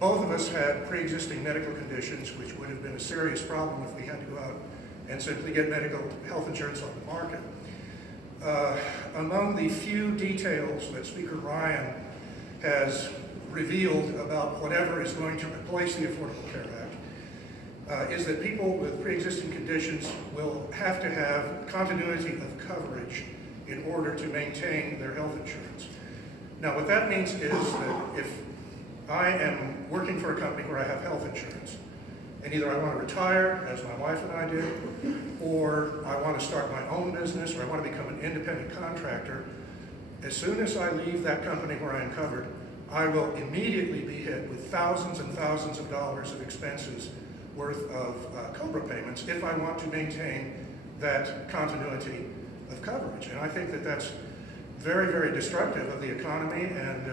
both of us had pre-existing medical conditions, which would have been a serious problem if we had to go out and simply get medical health insurance on the market. Among the few details that Speaker Ryan has revealed about whatever is going to replace the Affordable Care Act is that people with pre-existing conditions will have to have continuity of coverage in order to maintain their health insurance. Now, what that means is that if I am working for a company where I have health insurance, and either I want to retire, as my wife and I did, or I want to start my own business, or I want to become an independent contractor, as soon as I leave that company where I am covered, I will immediately be hit with thousands and thousands of dollars of expenses worth of COBRA payments if I want to maintain that continuity of coverage. And I think that that's very, very destructive of the economy, and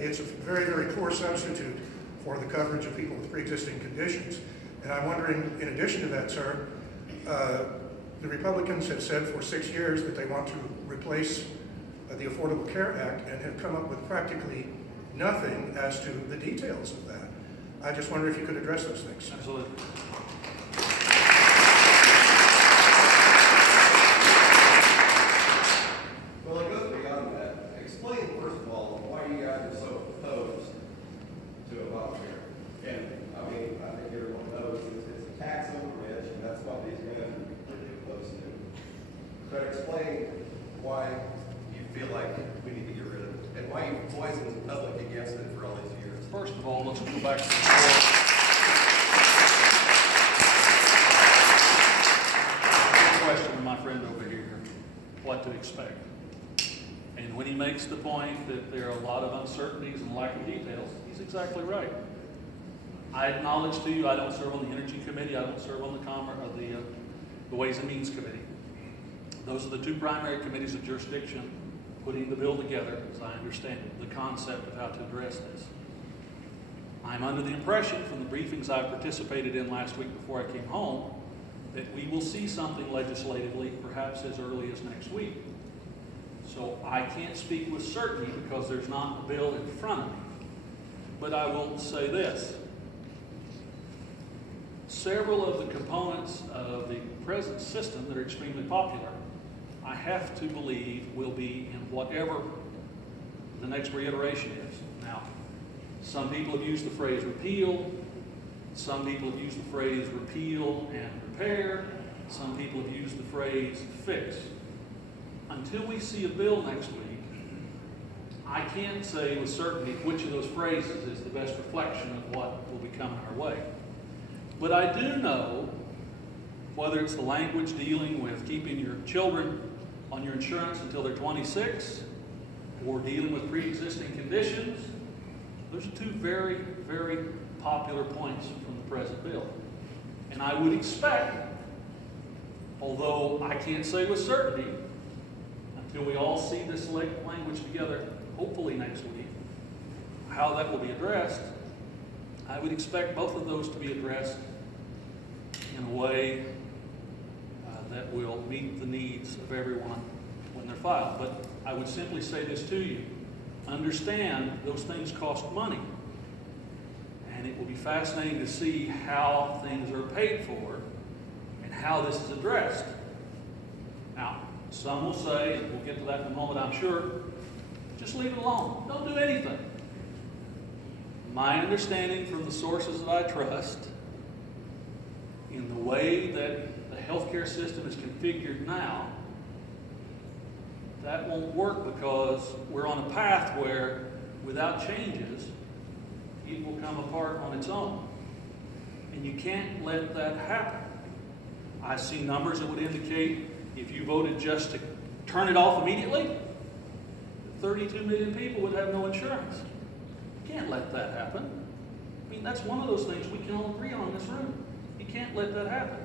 it's a very, very poor substitute for the coverage of people with pre-existing conditions. And I'm wondering, in addition to that, sir, the Republicans have said for 6 years that they want to replace the Affordable Care Act and have come up with practically nothing as to the details of that. I just wonder if you could address those things. Absolutely. Well, it goes beyond that. Explain, first of all, why you guys are so opposed to Obamacare. And, I mean, I think everyone knows it's a tax on the rich, and that's what these men are completely opposed to. But explain why you feel like we need to get rid of it, and why you poisoned the public against it for all these years. First of all, let's go back to the floor. Question to my friend over here, what to expect. And when he makes the point that there are a lot of uncertainties and lack of details, he's exactly right. I acknowledge to you, I don't serve on the Energy Committee, I don't serve on the Ways and Means Committee. Those are the two primary committees of jurisdiction putting the bill together, as I understand it, the concept of how to address this. I'm under the impression from the briefings I participated in last week before I came home that we will see something legislatively perhaps as early as next week. So I can't speak with certainty because there's not a bill in front of me. But I will say this. Several of the components of the present system that are extremely popular, I have to believe will be in whatever the next reiteration is. Now, some people have used the phrase repeal. Some people have used the phrase repeal and repair. Some people have used the phrase fix. Until we see a bill next week, I can't say with certainty which of those phrases is the best reflection of what will be coming our way. But I do know, whether it's the language dealing with keeping your children on your insurance until they're 26, or dealing with pre-existing conditions, those are two very, very popular points from the present bill. And I would expect, although I can't say with certainty, until we all see this language together, hopefully next week, how that will be addressed, I would expect both of those to be addressed in a way that will meet the needs of everyone when they're filed. But I would simply say this to you. Understand those things cost money. And it will be fascinating to see how things are paid for and how this is addressed. Now, some will say, and we'll get to that in a moment, I'm sure, just leave it alone. Don't do anything. My understanding from the sources that I trust, in the way that the healthcare system is configured now, that won't work because we're on a path where, without changes, it will come apart on its own. And you can't let that happen. I see numbers that would indicate if you voted just to turn it off immediately, 32 million people would have no insurance. You can't let that happen. I mean, that's one of those things we can all agree on in this room. You can't let that happen.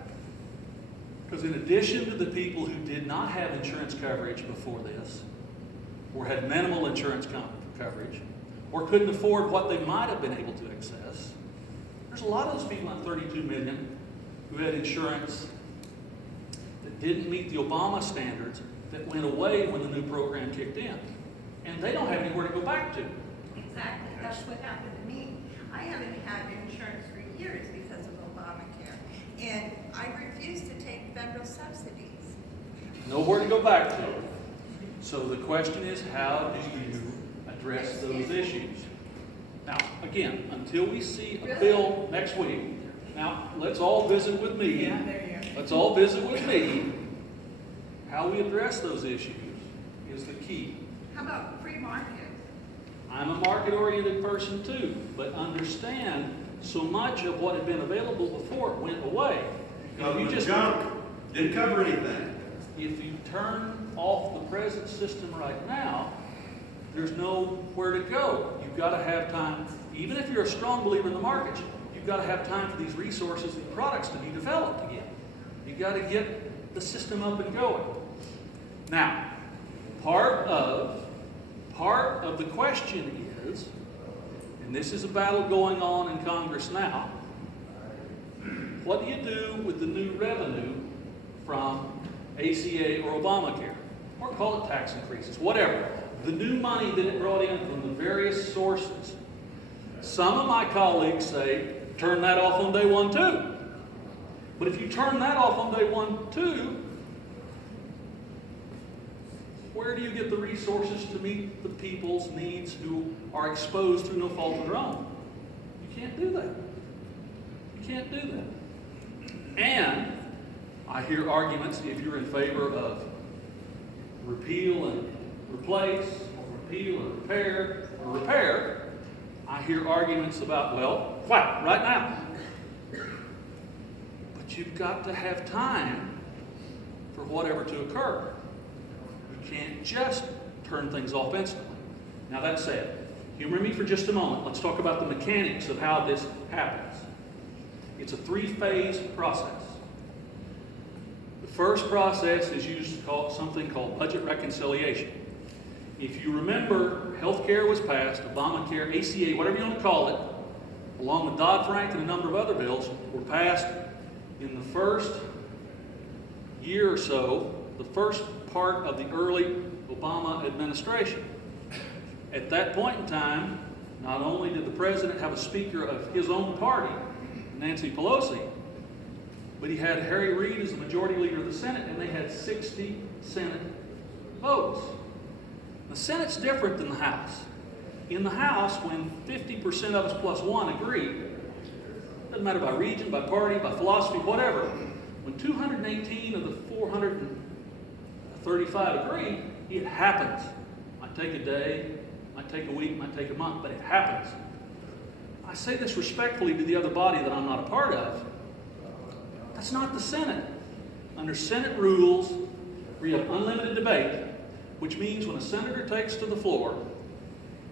Because in addition to the people who did not have insurance coverage before this, or had minimal insurance coverage, or couldn't afford what they might have been able to access, there's a lot of those people, in 32 million, who had insurance that didn't meet the Obama standards that went away when the new program kicked in. And they don't have anywhere to go back to. Exactly. That's what happened to me. I haven't had insurance for years because of Obamacare, and I refuse to take federal subsidies. Nowhere to go back to. So the question is, how do you address those issues? Now, again, until we see a bill next week, now, let's all visit with me. Yeah, there you go. Let's all visit with me. How we address those issues is the key. How about free market? I'm a market-oriented person too, but understand so much of what had been available before went away. Government junk, didn't cover anything. If you turn off the present system right now, there's nowhere to go. You've got to have time, even if you're a strong believer in the markets, you've got to have time for these resources and products to be developed again. You've got to get the system up and going. Now, part of the question is, and this is a battle going on in Congress now, what do you do with the new revenue from ACA or Obamacare? Or call it tax increases, whatever. The new money that it brought in from the various sources. Some of my colleagues say, turn that off on day one too. But if you turn that off on day one too, where do you get the resources to meet the people's needs who are exposed through no fault of their own? You can't do that. You can't do that. And I hear arguments, if you're in favor of repeal and replace, or repeal and repair, I hear arguments about, well, what, right now? But you've got to have time for whatever to occur. You can't just turn things off instantly. Now that said, humor me for just a moment. Let's talk about the mechanics of how this happens. It's a three-phase process. The first process is something called budget reconciliation. If you remember, health care was passed, Obamacare, ACA, whatever you want to call it, along with Dodd-Frank and a number of other bills, were passed in the first year or so, the first part of the early Obama administration. At that point in time, not only did the president have a speaker of his own party, Nancy Pelosi, but he had Harry Reid as the majority leader of the Senate, and they had 60 Senate votes. The Senate's different than the House. In the House, when 50% of us plus one agree, doesn't matter by region, by party, by philosophy, whatever, when 218 of the 435 agree, it happens. Might take a day, might take a week, might take a month, but it happens. I say this respectfully to the other body that I'm not a part of. That's not the Senate. Under Senate rules, we have unlimited debate, which means when a senator takes to the floor,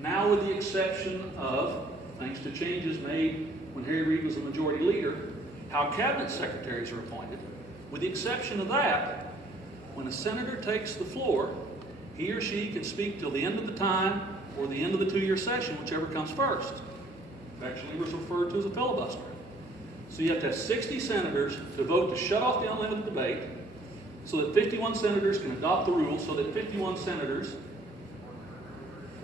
now with the exception of, thanks to changes made when Harry Reid was the majority leader, how cabinet secretaries are appointed, with the exception of that, when a senator takes the floor, he or she can speak till the end of the time or the end of the two-year session, whichever comes first. Actually was referred to as a filibuster. So you have to have 60 senators to vote to shut off the unlimited debate so that 51 senators can adopt the rule so that 51 senators,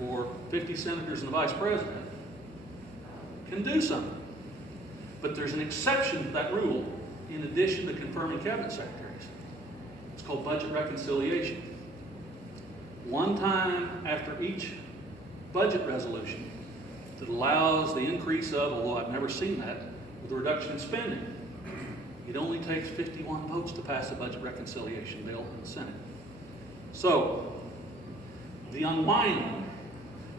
or 50 senators and the vice president, can do something. But there's an exception to that rule in addition to confirming cabinet secretaries. It's called budget reconciliation. One time after each budget resolution that allows the increase of, although I've never seen that, with a reduction in spending. It only takes 51 votes to pass a budget reconciliation bill in the Senate. So, the unwinding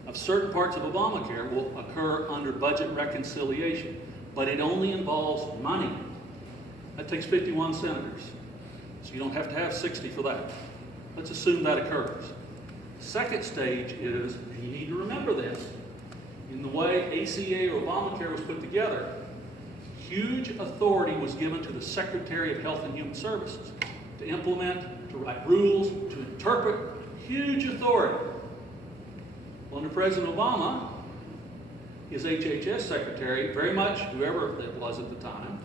of certain parts of Obamacare will occur under budget reconciliation, but it only involves money. That takes 51 senators, so you don't have to have 60 for that. Let's assume that occurs. Second stage is, and you need to remember this, in the way ACA or Obamacare was put together, huge authority was given to the Secretary of Health and Human Services to implement, to write rules, to interpret, huge authority. Well, under President Obama, his HHS secretary, very much, whoever it was at the time,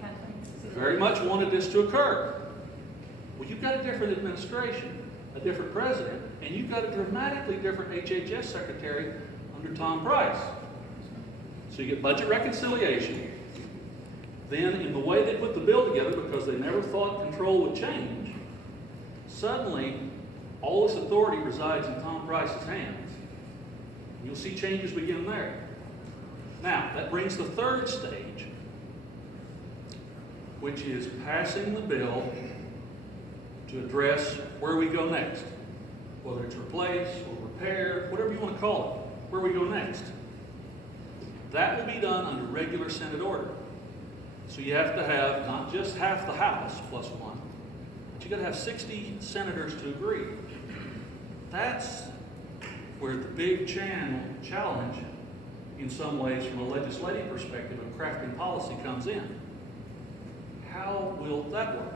very much wanted this to occur. Well, you've got a different administration, a different president, and you've got a dramatically different HHS secretary under Tom Price. So you get budget reconciliation. Then in the way they put the bill together, because they never thought control would change, suddenly all this authority resides in Tom Price's hands. You'll see changes begin there. Now, that brings the third stage, which is passing the bill to address where we go next. Whether it's replace or repair, whatever you want to call it, where we go next. That will be done under regular Senate order. So you have to have not just half the House plus one, but you got to have 60 senators to agree. That's where the big challenge, in some ways, from a legislative perspective of crafting policy comes in. How will that work?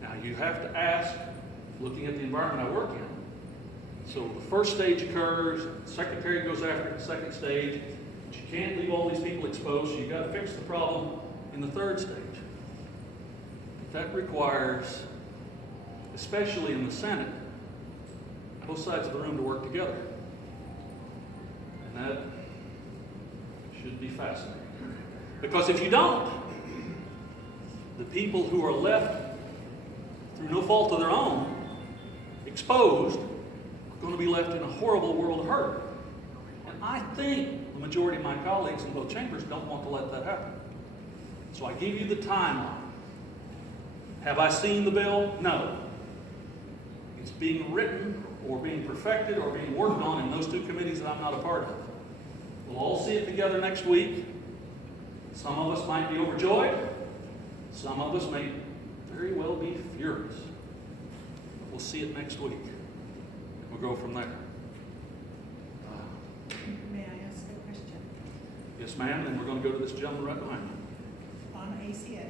Now, you have to ask, looking at the environment I work in. So the first stage occurs, the secretary goes after the second stage, but you can't leave all these people exposed, so you've got to fix the problem in the third stage. That requires, especially in the Senate, both sides of the room to work together. And that should be fascinating. Because if you don't, the people who are left, through no fault of their own, exposed, are going to be left in a horrible world of hurt. And I think the majority of my colleagues in both chambers don't want to let that happen. So I give you the timeline. Have I seen the bill? No. It's being written or being perfected or being worked on in those two committees that I'm not a part of. We'll all see it together next week. Some of us might be overjoyed. Some of us may very well be furious. We'll see it next week. We'll go from there. May I ask a question? Yes, ma'am, and we're going to go to this gentleman right behind you. On ACA,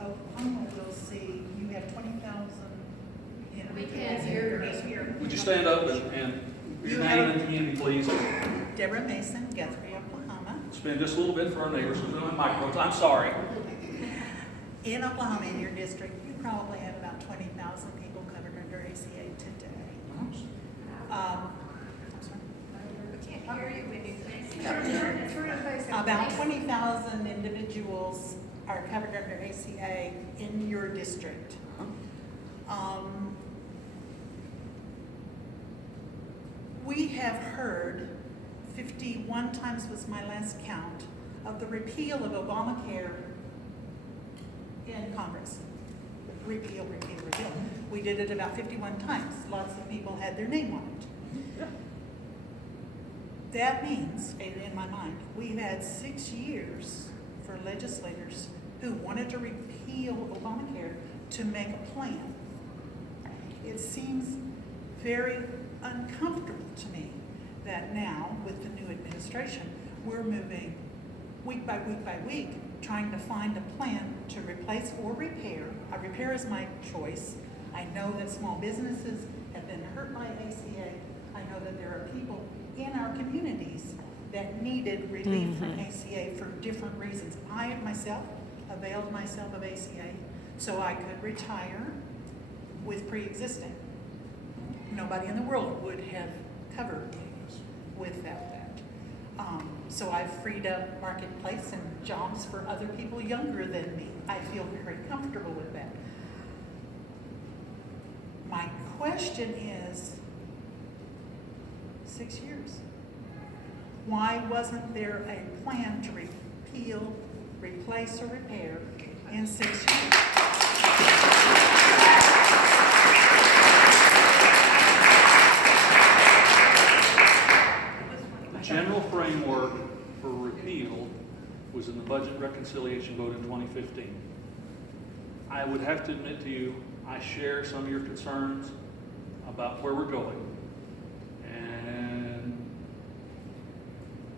Oklahoma will see you have 20,000 in. We can hear. Would you stand up and your name and community, please? Deborah Mason, Guthrie, Oklahoma. Spin just a little bit for our neighbors. We're doing microphones. I'm sorry. In Oklahoma, in your district, you probably have about 20,000 people covered under ACA today. I'm sorry. We can't hear you when you say. About 20,000 individuals are covered under ACA in your district. We have heard 51 times was my last count of the repeal of Obamacare in Congress. Repeal. We did it about 51 times. Lots of people had their name on it. That means, in my mind, we've had 6 years for legislators who wanted to repeal Obamacare to make a plan. It seems very uncomfortable to me that now, with the new administration, we're moving week by week by week, trying to find a plan to replace or repair. Repair is my choice. I know that small businesses have been hurt by ACA. I know that there are people in our communities that needed relief from ACA for different reasons. I myself availed myself of ACA so I could retire with pre-existing. Nobody in the world would have covered me without that. So I've freed up marketplace and jobs for other people younger than me. I feel very comfortable with that. My question is, 6 years. Why wasn't there a plan to repeal, replace, or repair in 6 years? The general framework for repeal was in the budget reconciliation vote in 2015. I would have to admit to you, I share some of your concerns about where we're going. And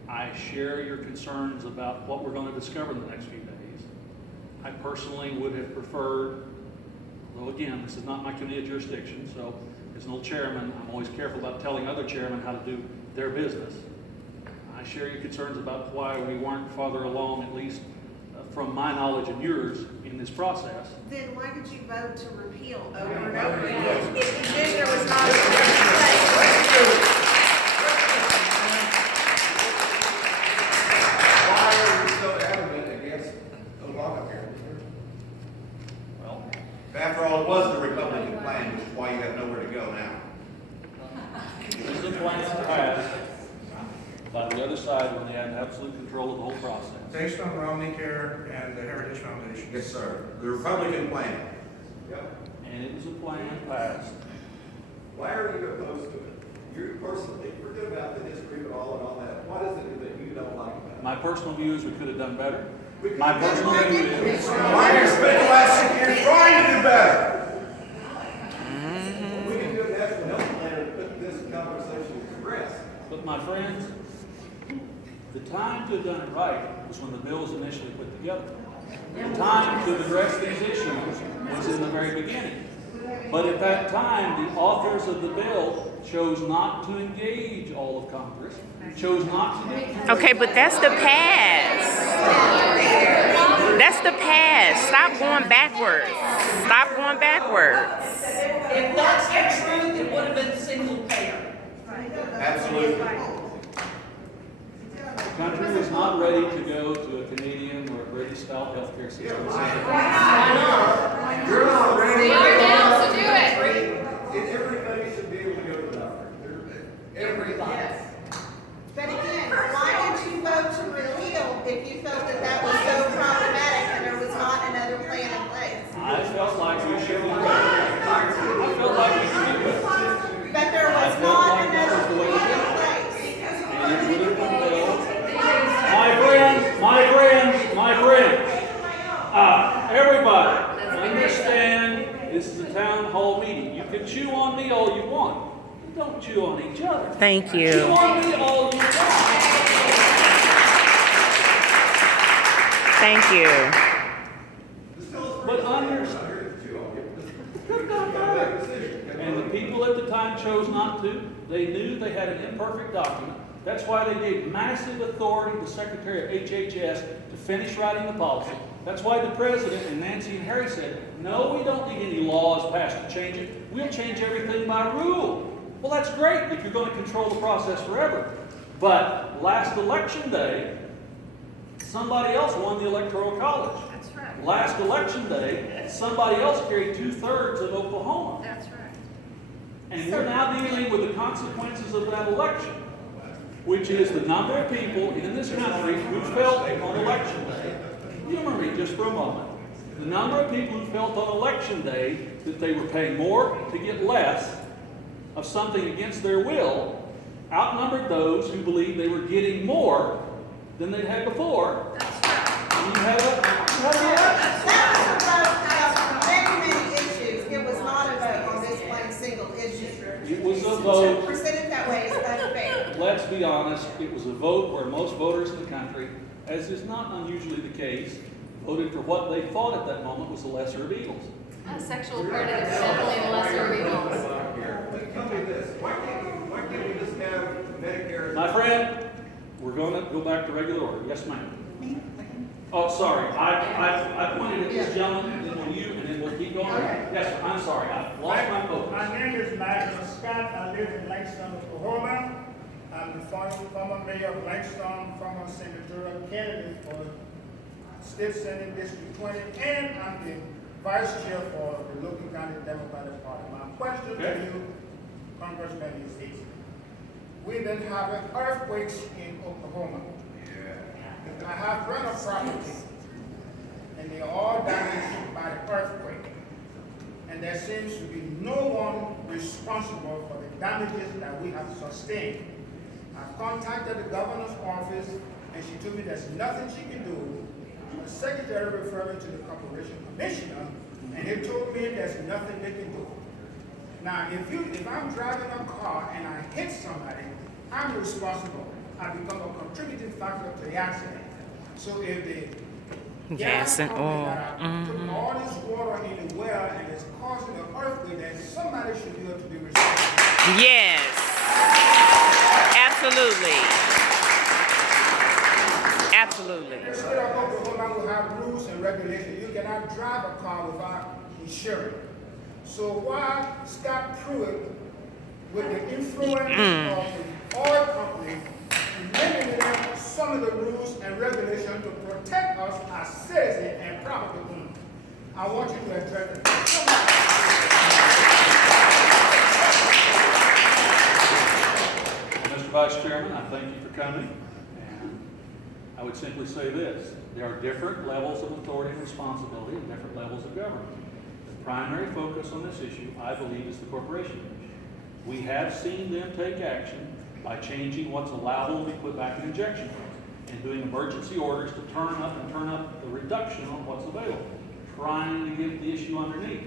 I share your concerns about what we're going to discover in the next few days. I personally would have preferred, although again, this is not my committee of jurisdiction, so as an old chairman, I'm always careful about telling other chairmen how to do their business. I share your concerns about why we weren't farther along, at least from my knowledge and yours, in this process. Then why did you vote to repeal over and over again if you knew there was not a plan? the other side when they had absolute control of the whole process. Based on Romney Care and the Heritage Foundation. Yes, sir. The Republican plan. Yep. And it was a plan passed. Why are you opposed to it? You personally, forget about the history of it all and all that. What is it that you don't like about it? My personal view is we could have done better. We My could've personal done view better. is, Why did you spend the last 6 years trying to do better? We can do a national health plan and put this conversation to rest. but my friends, the time to have done it right was when the bill was initially put together. The time to address these issues was in the very beginning. But at that time, the authors of the bill chose not to engage all of Congress, chose not to do. Okay, but that's the past. That's the past. Stop going backwards. Stop going backwards. If that's the truth, it would have been single payer. Absolutely. The country was not ready to go to a Canadian or a British-style healthcare system. You're not ready. They are now, so do it. And everybody should be able to go to the doctor. Everybody. But again, why did you vote to repeal if you felt that that was so problematic and there was not another plan in place? I felt like we should be better. I felt like we should be better. But there was not another plan in place. And it would have been better. My friends, everybody, understand this is a town hall meeting. You can chew on me all you want, but don't chew on each other. Thank you. Chew on me all you want. Thank you. But understand. And the people at the time chose not to. They knew they had an imperfect document. That's why they gave massive authority to the Secretary of HHS to finish writing the policy. That's why the President and Nancy and Harry said, no, we don't need any laws passed to change it. We'll change everything by rule. Well, that's great if you're going to control the process forever. But last election day, somebody else won the Electoral College. That's right. Last election day, somebody else carried 2/3 of Oklahoma. That's right. And we're now dealing with the consequences of that election, which is the number of people in this country who felt on election day. Humor me just for a moment. The number of people who felt on election day that they were paying more to get less of something against their will outnumbered those who believed they were getting more than they'd had before. That's right. And you have the election. That was a vote about many, many issues. It was not a vote on this one single issue. It was a To vote. present it that way is unfair. Let's be honest, it was a vote where most voters in the country, as is not unusually the case, voted for what they thought at that moment was the lesser of evils. Sexual prejudice is definitely the lesser of evils. Tell me this, why can't we just have Medicare? My friend, we're going to go back to regular order. Yes, ma'am. Me? Oh, sorry, I pointed at this gentleman, then on you, and then we'll keep going. Yes, sir, I'm sorry, I lost my focus. My name is Michael Scott. I live in Langston, Oklahoma. I'm the former mayor of Langston, former senatorial candidate for State Senate District 20, and I'm the vice chair for the Logan County Democratic Party. My question to you, Congressman, is this. We've been having earthquakes in Oklahoma. I have rental property, and they are all damaged by the earthquake. And there seems to be no one responsible for the damages that we have sustained. I've contacted the governor's office, and she told me there's nothing she can do. The secretary referred me to the corporation commissioner, and they told me there's nothing they can do. Now, if I'm driving a car and I hit somebody, I'm responsible. I become a contributing factor to the accident. So if the Gas and oil. putting all this water in the well and it's causing an earthquake, then somebody should be able to be responsible. Yes. Absolutely. Absolutely. The state of Oklahoma will have rules and regulations. You cannot drive a car without insurance. So why Scott Pruitt, with the influence of the oil company, eliminated some of the rules and regulations to protect us as citizens and property owners? I want you to address it. Mr. Vice Chairman, I thank you for coming. I would simply say this: there are different levels of authority and responsibility and different levels of government. The primary focus on this issue, I believe, is the Corporation Commission. We have seen them take action by changing what's allowable to be put back in injection wells and doing emergency orders to turn up the reduction on what's available, trying to get the issue underneath.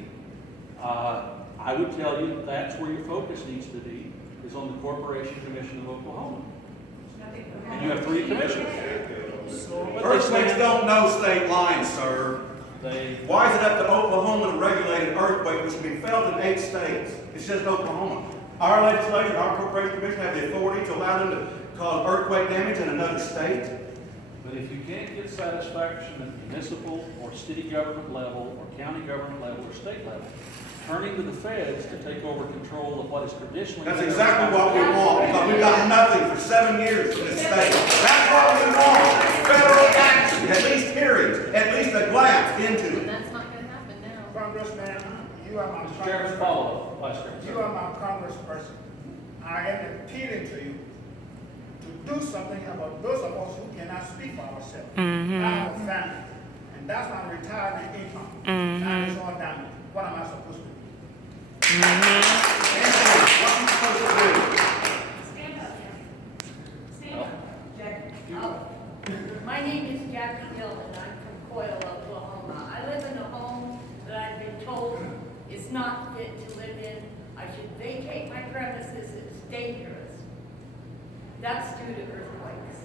I would tell you that's where your focus needs to be, is on the Corporation Commission of Oklahoma. And you have 3 commissions. Earthquakes don't know state lines, sir. They, Why is it up to Oklahoma to regulate an earthquake which can be felt in 8 states? It's just Oklahoma. Our legislature, our Corporation Commission have the authority to allow them to cause earthquake damage in another state. but if you can't get satisfaction at municipal or city government level or county government level or state level, turning to the feds to take over control of what is traditionally... That's exactly what we want, because we've got nothing for 7 years from this state. That's what we want. Federal action, at least hearings, at least a glance into it. That's not gonna happen now. Congressman, you are my Mr. Chairman, congressperson. follow up, Vice Chairman. You are my congressperson. I am appealing to you to do something about those of us who cannot speak for ourselves. I have a family, and that's my retirement income. Now it's all down. What am I supposed to do? What are you supposed to do? Stand up, Stand up. My name is Jackie Hill, and I'm from Coyle, Oklahoma. I live in a home that I've been told is not fit to live in. I should vacate my premises, it's dangerous. That's due to earthquakes.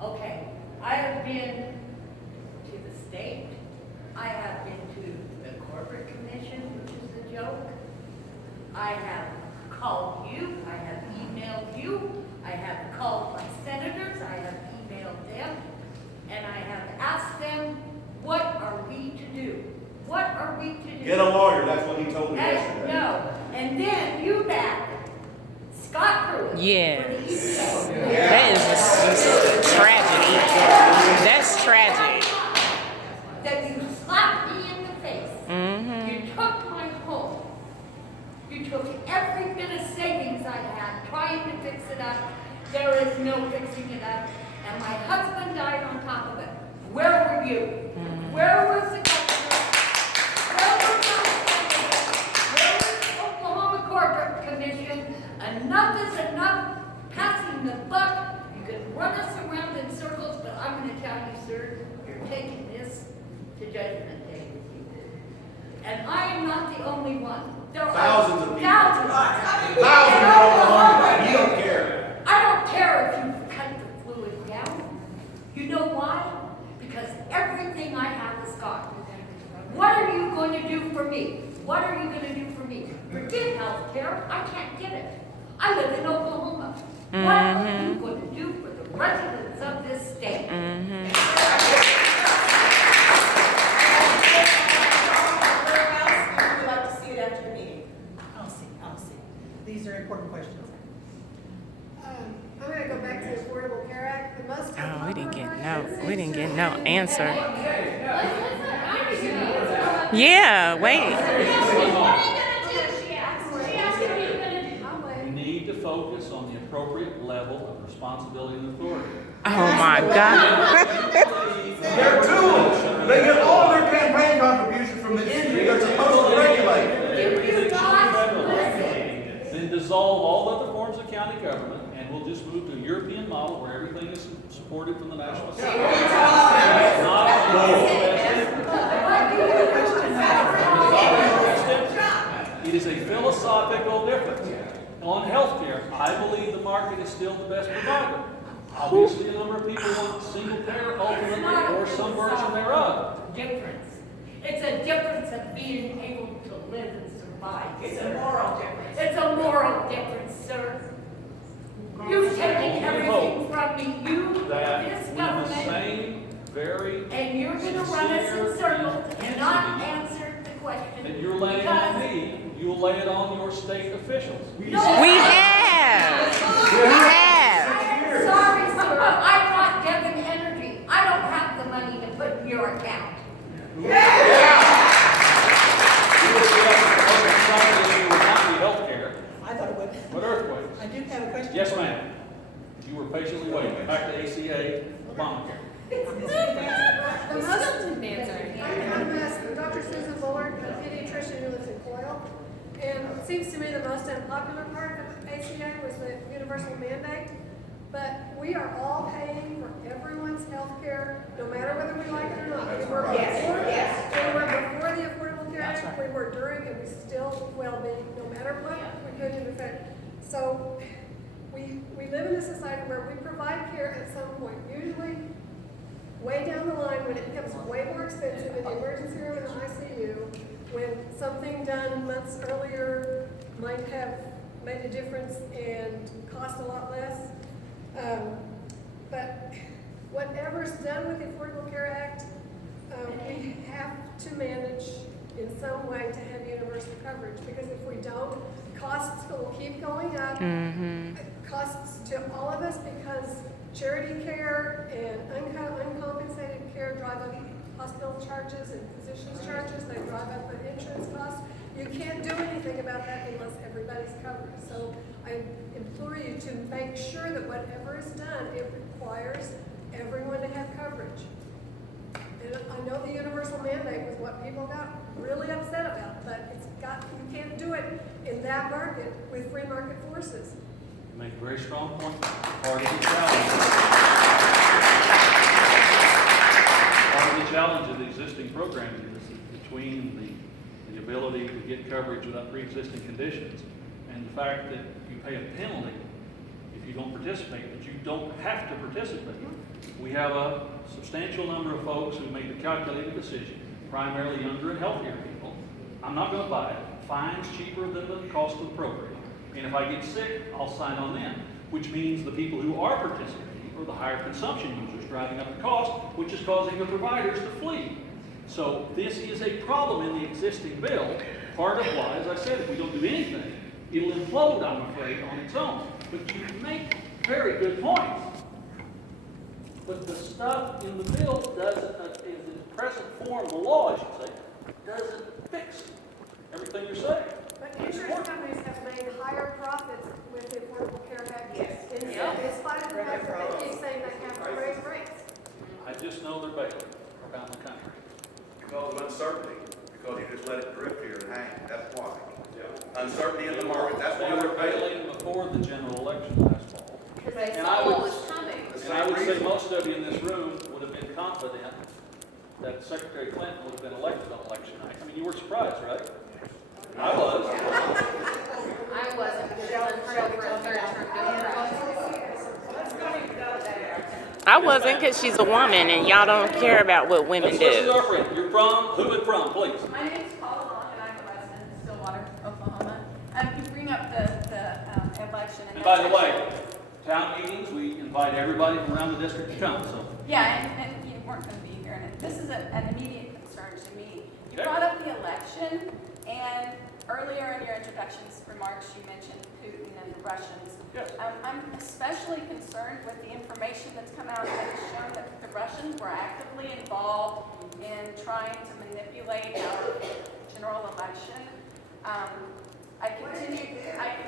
Okay, I have been to the state. I have been to the corporate commission, which is a joke. I have called you, I have emailed you, I have called my senators, I have emailed them, and I have asked them, what are we to do? What are we to do? Get a lawyer, that's what he told me And, yesterday. no, and then you back Scott Pruitt. Yes. for the EPA. That is just tragedy. That's tragic. That you slapped me in the face. You took my home. You took every bit of savings I had trying to fix it up. There is no fixing it up. And my husband died on top of it. Where were you? Where was the governor? Where was my senator? Where was the Oklahoma Corporate Commission? Enough is enough. Passing the buck. You can run us around in circles, but I'm going to tell you, sir, you're taking this to Judgment Day with you. And I am not the only one. There are Thousands of people. Thousands. Thousands In of Oklahoma, Oklahoma. you don't care. I don't care if you cut the fluid down. You know why? Because everything I have is gone. What are you going to do for me? What are you going to do for me? Forget health care. I can't get it. I live in Oklahoma. What are you going to do for the residents of this state? Where else would you like to see it after the meeting? I'll see. These are important questions. I'm gonna go back to the Affordable Care Act. The most. Oh, we didn't get no answer. Yeah, wait. We need to focus on the appropriate level of responsibility and authority. Oh my God. They're tools. They get all their campaign contributions from the industry. They're supposed to regulate. Then dissolve all other forms of county government, and we'll just move to a European model where everything is supported from the national Assembly. It is a philosophical difference. On healthcare, I believe the market is still the best provider. Obviously, a number of people want single payer ultimately or some version thereof. Difference. It's a difference of being able to live and survive. It's a moral difference. It's a moral difference, sir. You've taken everything from me. You, That this with the government, same very and you're gonna run us in circles and not answer the question. that you're laying on me, you'll lay it on your state officials. No, We have. I'm sorry, sir. I'm not Devon Energy. I don't have the money to put in your account. You would not be healthcare, I thought it would. but earthquakes. I do have a question. Yes, ma'am. You were patiently waiting. Back to ACA, Obamacare. The most, Answer. I'm Dr. Susan Bullard, a pediatrician who lives in Coyle. And it seems to me the most unpopular part of ACA was the universal mandate. But we are all paying for everyone's health care, no matter whether we like it or not. We were before, we were before the Affordable Care Act, we were during, and we still will be, no matter what we put in effect. So we live in a society where we provide care at some point, usually way down the line when it becomes way more expensive in the emergency room and the ICU, when something done months earlier might have made a difference and cost a lot less. But whatever's done with the Affordable Care Act, we have to manage in some way to have universal coverage, because if we don't, costs will keep going up. Costs to all of us, because charity care and uncompensated care drive up hospital charges and physicians' charges, they drive up the insurance costs. You can't do anything about that unless everybody's covered. So I implore you to make sure that whatever is done, it requires everyone to have coverage. And I know the universal mandate was what people got really upset about, but you can't do it in that market with free market forces. You make a very strong point. Part of the challenge. Part of the challenge of the existing programs is that between the ability to get coverage without pre-existing conditions and the fact that you pay a penalty if you don't participate, but you don't have to participate. We have a substantial number of folks who made the calculated decision, primarily younger and healthier people. I'm not going to buy it. Fine's cheaper than the cost of the program. And if I get sick, I'll sign on them, which means the people who are participating are the higher consumption users driving up the cost, which is causing the providers to flee. So this is a problem in the existing bill. Part of why, as I said, if we don't do anything, it'll implode, I'm afraid, on its own. But you make very good points. But the stuff in the bill doesn't, in the present form of the law, I should say, doesn't fix everything you're saying. But insurance companies have made higher profits with the Affordable Care Act. In spite of the fact that they keep saying they have to raise rates. I just know they're bailing around the country. Because of uncertainty, because you just let it drift here and hang, that's why. Uncertainty in the market, that's why They they're were failing. bailing before the general election last fall. Because they And saw what was coming. And I would say most of you in this room would have been confident that Secretary Clinton would have been elected on election night. I mean, you were surprised, right? I was. I wasn't, because it's unheard of for a third-term Democrat. I wasn't, because she's a woman and y'all don't care about what women Let's listen to do. our friend. You're from, who and from, please? My name's Paula Long, and I'm a resident of Stillwater, Oklahoma. You bring up the election. And by the way, town meetings, we invite everybody from around the district to come, so. Yeah, and you weren't going to be here, and this is an immediate concern to me. You Okay. brought up the election, and earlier in your introductions remarks, you mentioned Putin and the Russians. Yes. I'm especially concerned with the information that's come out that has shown that the Russians were actively involved in trying to manipulate our general election. I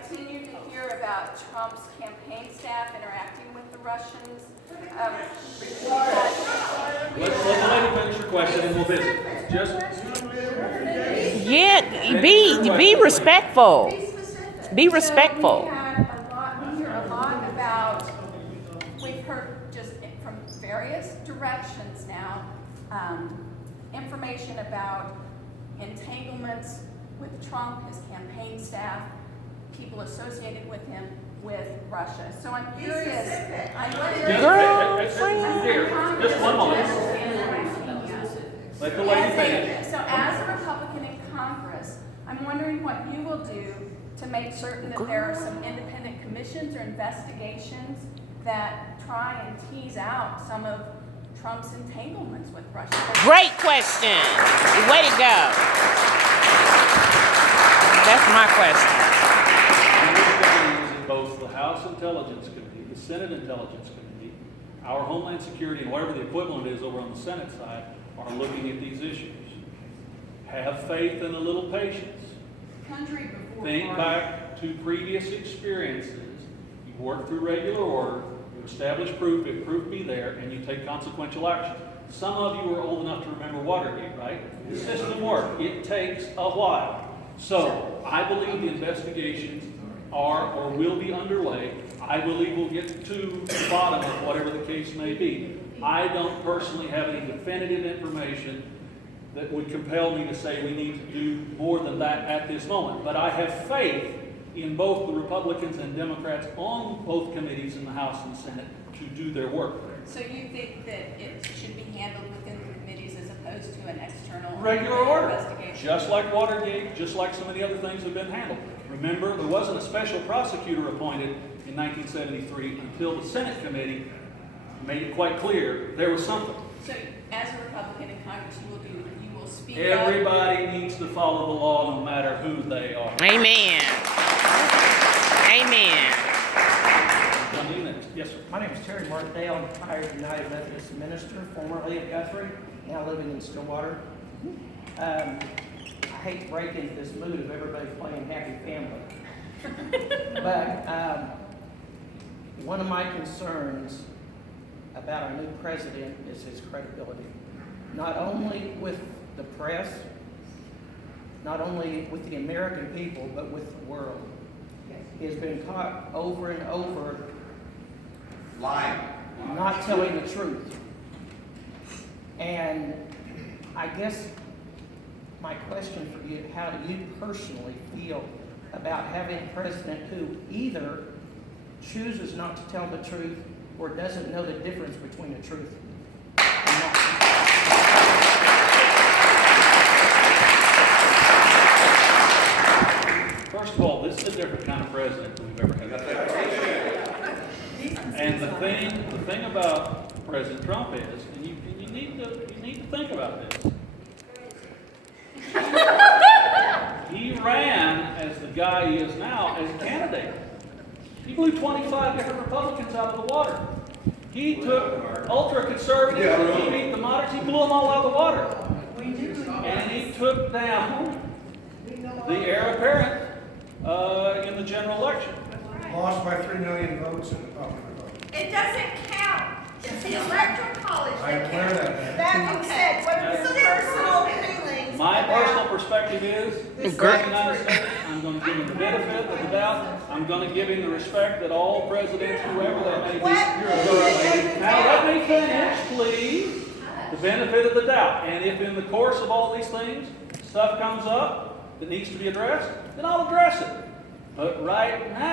continue to hear about Trump's campaign staff interacting with the Russians. Let the lady finish her question and we'll visit. Just, Yeah, be respectful. Be respectful. We hear a lot about, we've heard just from various directions now, information about entanglements with Trump, his campaign staff, people associated with him, with Russia. So I'm curious. just one moment. Let the lady finish. So as a Republican in Congress, I'm wondering what you will do to make certain that there are some independent commissions or investigations that try and tease out some of Trump's entanglements with Russia. Great question. Way to go. That's my question. Both the House Intelligence Committee, the Senate Intelligence Committee, our Homeland Security, and whatever the equivalent is over on the Senate side, are looking at these issues. Have faith and a little patience. Think back to previous experiences. You've worked through regular order. You establish proof, if proof be there, and you take consequential action. Some of you are old enough to remember Watergate, right? The system worked. It takes a while. So I believe the investigations are or will be underway. I believe we'll get to the bottom of whatever the case may be. I don't personally have any definitive information that would compel me to say we need to do more than that at this moment. But I have faith in both the Republicans and Democrats on both committees in the House and Senate to do their work. So you think that it should be handled within the committees as opposed to an external Regular order, investigation? just like Watergate, just like some of the other things have been handled. Remember, there wasn't a special prosecutor appointed in 1973 until the Senate committee made it quite clear there was something. So as a Republican in Congress, you will speak up. Everybody needs to follow the law no matter who they are. Amen. Amen. Yes, sir. My name is Terry Martindale. I'm a retired United Methodist minister, formerly of Guthrie, now living in Stillwater. I hate to break into this mood of everybody playing Happy Family. But one of my concerns about our new president is his credibility. Not only with the press, not only with the American people, but with the world. He has been caught over and over Lying. not telling the truth. And I guess my question for you, how do you personally feel about having a president who either chooses not to tell the truth or doesn't know the difference between the truth and not? First of all, this is a different kind of president than we've ever had. And the thing about President Trump is, and you need to think about this. He ran as the guy he is now as a candidate. He blew 25 different Republicans out of the water. He took ultra-conservatives, he beat the moderates, he blew them all out of the water. And he took down the heir apparent in the general election. Lost by 3 million votes in the public vote. It doesn't count. It's the electoral college I that declare counts. that. That being said, what are your personal feelings My about personal perspective is, the United States, I'm going to give him the benefit of the doubt. I'm going to give him the respect that all presidents, whoever they may be. Now let me finish, please. The benefit of the doubt. And if in the course of all these things, stuff comes up that needs to be addressed, then I'll address it. But right now,